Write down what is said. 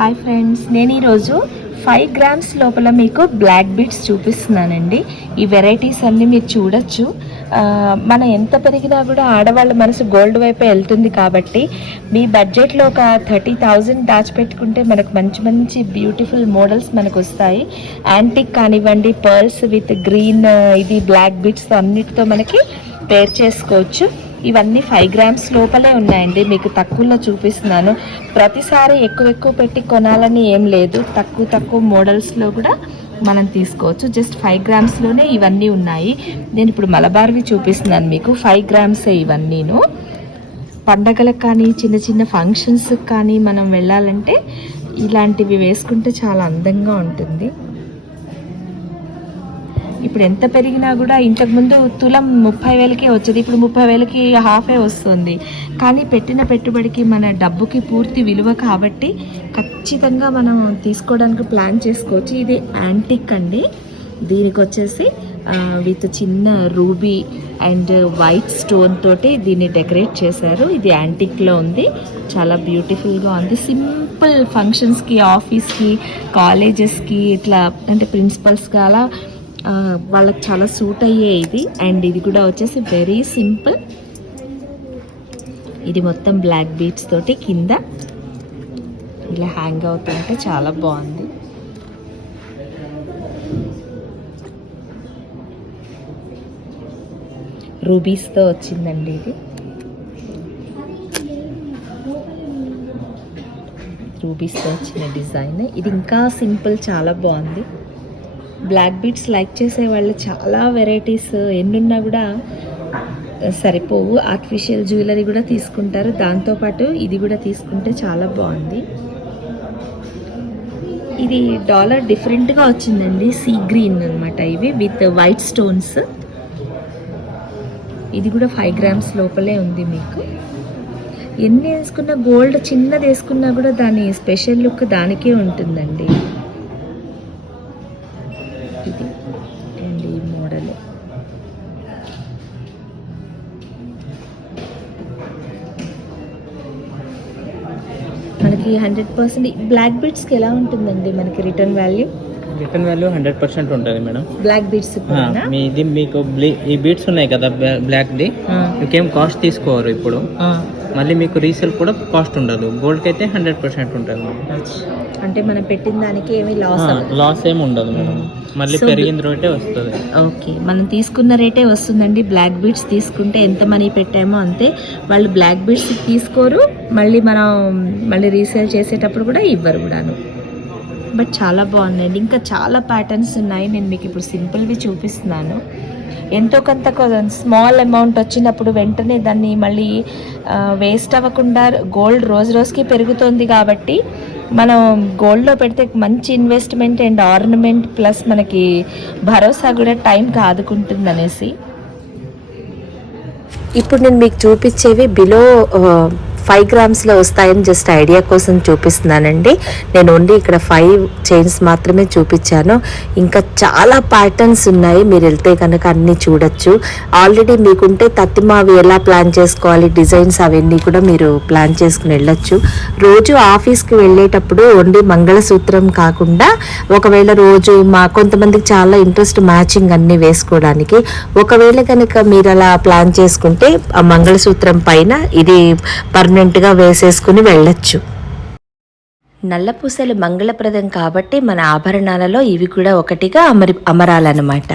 Hi friends, నేను ఈరోజు 5 grams లోపల మీకు బ్లాక్ బీడ్స్ చూపిస్తున్నానండి. ఈ వెరైటీస్ అన్నీ మీరు చూడొచ్చు. మనం ఎంత పెరిగినా కూడా ఆడవాళ్ళ మనసు గోల్డ్ వైపే వెళ్తుంది కాబట్టి మీ బడ్జెట్లో ఒక 30,000 దాచిపెట్టుకుంటే మనకు మంచి మంచి బ్యూటిఫుల్ మోడల్స్ మనకు వస్తాయి. యాంటిక్ కానివ్వండి, పర్ల్స్ విత్ గ్రీన్ ఇది బ్లాక్ బీడ్స్ అన్నిటితో మనకి పేర్ చేసుకోవచ్చు. ఇవన్నీ 5 గ్రామ్స్ లోపలే ఉన్నాయండి. మీకు తక్కువలో చూపిస్తున్నాను. ప్రతిసారి ఎక్కువ పెట్టి కొనాలని ఏం లేదు. తక్కువ మోడల్స్లో కూడా మనం తీసుకోవచ్చు. జస్ట్ 5 గ్రామ్స్లోనే ఇవన్నీ ఉన్నాయి. నేను ఇప్పుడు మలబార్వి చూపిస్తున్నాను మీకు. 5 గ్రామ్సే ఇవన్నీను. పండగలకు కానీ చిన్న ఫంక్షన్స్కి కానీ మనం వెళ్ళాలంటే ఇలాంటివి వేసుకుంటే చాలా అందంగా ఉంటుంది. ఇప్పుడు ఎంత పెరిగినా కూడా ఇంతకుముందు తులం 30,000కే వచ్చేది, ఇప్పుడు 30,000కి హాఫే వస్తుంది. కానీ పెట్టిన పెట్టుబడికి మన డబ్బుకి పూర్తి విలువ కాబట్టి ఖచ్చితంగా మనం తీసుకోవడానికి ప్లాన్ చేసుకోవచ్చు. ఇది యాంటిక్ అండి. దీనికి వచ్చేసి విత్ చిన్న రూబీ అండ్ వైట్ స్టోన్ తోటి దీన్ని డెకరేట్ చేశారు. ఇది యాంటిక్లో ఉంది, చాలా బ్యూటిఫుల్గా ఉంది. సింపుల్ ఫంక్షన్స్కి, ఆఫీస్కి, కాలేజెస్కి ఇట్లా అంటే ప్రిన్సిపల్స్గా అలా వాళ్ళకి చాలా సూట్ అయ్యే ఇది. అండ్ ఇది కూడా వచ్చేసి వెరీ సింపుల్. ఇది మొత్తం బ్లాక్ బీడ్స్ తోటి కింద ఇలా హ్యాంగ్ అవుతుంటే చాలా బాగుంది. రూబీస్తో వచ్చిందండి ఇది. రూబీస్తో వచ్చిన డిజైన్ ఇది. ఇంకా సింపుల్, చాలా బాగుంది. బ్లాక్ బీడ్స్ లైక్ చేసే వాళ్ళు చాలా వెరైటీస్ ఎన్నున్నా కూడా సరిపోవు. ఆర్టిఫిషియల్ జ్యువెలరీ కూడా తీసుకుంటారు. దాంతోపాటు ఇది కూడా తీసుకుంటే చాలా బాగుంది. ఇది డాలర్ డిఫరెంట్గా వచ్చిందండి. సీ గ్రీన్ అనమాట ఇవి విత్ వైట్ స్టోన్స్. ఇది కూడా 5 గ్రామ్స్ లోపలే ఉంది. మీకు ఎన్ని వేసుకున్నా, గోల్డ్ చిన్నది వేసుకున్నా కూడా దాని స్పెషల్ లుక్ దానికే ఉంటుందండి. ఇది అండ్ ఈ మోడల్ మనకి 100%. బ్లాక్ బీడ్స్కి ఎలా ఉంటుందండి మనకి రిటర్న్ వాల్యూ? 100% ఉంటుంది మేడం. బ్లాక్ బీడ్స్ ఇది మీకు ఈ బీడ్స్ ఉన్నాయి కదా బ్లాక్ది, మీకేం కాస్ట్ తీసుకోరు. ఇప్పుడు మళ్ళీ మీకు రీసేల్ కూడా కాస్ట్ ఉండదు. గోల్డ్కి అయితే 100% ఉంటుంది. అంటే మనం పెట్టిన దానికి ఏమి లాస్ ఏమి ఉండదు మేడం. మళ్ళీ పెరిగిన రేటే వస్తుంది. ఓకే, మనం తీసుకున్న రేటే వస్తుందండి. బ్లాక్ బీడ్స్ తీసుకుంటే ఎంత మనీ పెట్టామో అంతే. వాళ్ళు బ్లాక్ బీడ్స్ తీసుకోరు, మళ్ళీ రీసేల్ చేసేటప్పుడు కూడా ఇవ్వరు కూడాను. బట్ చాలా బాగుందండి. ఇంకా చాలా ప్యాటర్న్స్ ఉన్నాయి. నేను మీకు ఇప్పుడు సింపుల్వి చూపిస్తున్నాను. ఎంతో కొంత స్మాల్ అమౌంట్ వచ్చినప్పుడు వెంటనే దాన్ని మళ్ళీ వేస్ట్ అవ్వకుండా, గోల్డ్ రోజుకి పెరుగుతుంది కాబట్టి మనం గోల్డ్లో పెడితే మంచి ఇన్వెస్ట్మెంట్ అండ్ ఆర్నమెంట్ ప్లస్ మనకి భరోసా కూడా టైంకి ఆదుకుంటుంది అనేసి. ఇప్పుడు నేను మీకు చూపించేవి బిలో 5 గ్రామ్స్లో వస్తాయని జస్ట్ ఐడియా కోసం చూపిస్తున్నానండి. నేను ఓన్లీ ఇక్కడ 5 చైన్స్ మాత్రమే చూపించాను. ఇంకా చాలా ప్యాటర్న్స్ ఉన్నాయి. మీరు వెళ్తే కనుక అన్నీ చూడొచ్చు. ఆల్రెడీ మీకుంటే తత్తిమావి ఎలా ప్లాన్ చేసుకోవాలి, డిజైన్స్ అవన్నీ కూడా మీరు ప్లాన్ చేసుకుని వెళ్ళొచ్చు. రోజు ఆఫీస్కి వెళ్ళేటప్పుడు ఓన్లీ మంగళసూత్రం కాకుండా ఒకవేళ రోజు కొంతమందికి చాలా ఇంట్రెస్ట్ మ్యాచింగ్ అన్నీ వేసుకోవడానికి. ఒకవేళ కనుక మీరు అలా ప్లాన్ చేసుకుంటే ఆ మంగళసూత్రం పైన ఇది పర్మనెంట్గా వేసేసుకుని వెళ్ళొచ్చు. నల్లపూసలు మంగళప్రదం కాబట్టి మన ఆభరణాలలో ఇవి కూడా ఒకటిగా అమరాలన్నమాట.